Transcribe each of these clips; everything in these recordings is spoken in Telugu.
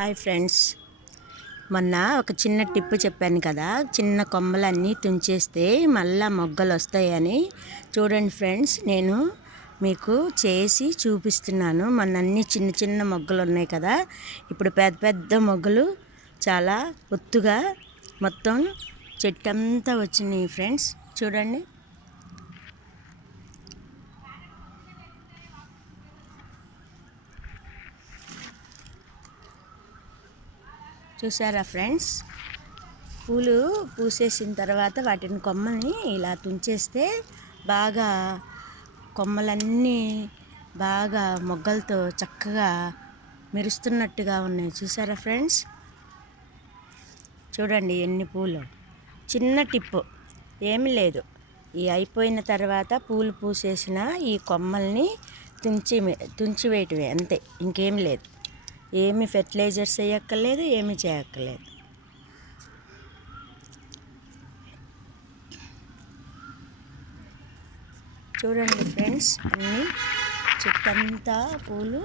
హాయ్ ఫ్రెండ్స్, మొన్న ఒక చిన్న టిప్పు చెప్పాను కదా, చిన్న కొమ్మలన్నీ తుంచేస్తే మళ్ళా మొగ్గలు వస్తాయని. చూడండి ఫ్రెండ్స్, నేను మీకు చేసి చూపిస్తున్నాను. మొన్న అన్ని చిన్న చిన్న మొగ్గలు ఉన్నాయి కదా, ఇప్పుడు పెద్ద పెద్ద మొగ్గలు చాలా ఒత్తుగా మొత్తం చెట్టంతా వచ్చినాయి ఫ్రెండ్స్. చూడండి, చూసారా ఫ్రెండ్స్? పూలు పూసేసిన తర్వాత వాటిని కొమ్మల్ని ఇలా తుంచేస్తే బాగా కొమ్మలన్నీ బాగా మొగ్గలతో చక్కగా మెరుస్తున్నట్టుగా ఉన్నాయి. చూసారా ఫ్రెండ్స్? చూడండి ఎన్ని పూలు. చిన్న టిప్పు, ఏమి లేదు. ఈ అయిపోయిన తర్వాత పూలు పూసేసిన ఈ కొమ్మల్ని తుంచివేయటమే అంతే, ఇంకేం లేదు. ఏమి ఫెర్టిలైజర్స్ వేయక్కర్లేదు, ఏమి చేయక్కర్లేదు. చూడండి ఫ్రెండ్స్, అన్నీ చెట్టంతా పూలు.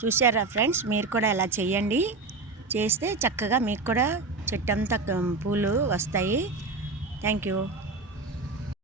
చూసారా ఫ్రెండ్స్? మీరు కూడా ఇలా చేయండి. చేస్తే చక్కగా మీకు కూడా చెట్టంతా పూలు వస్తాయి. Thank you.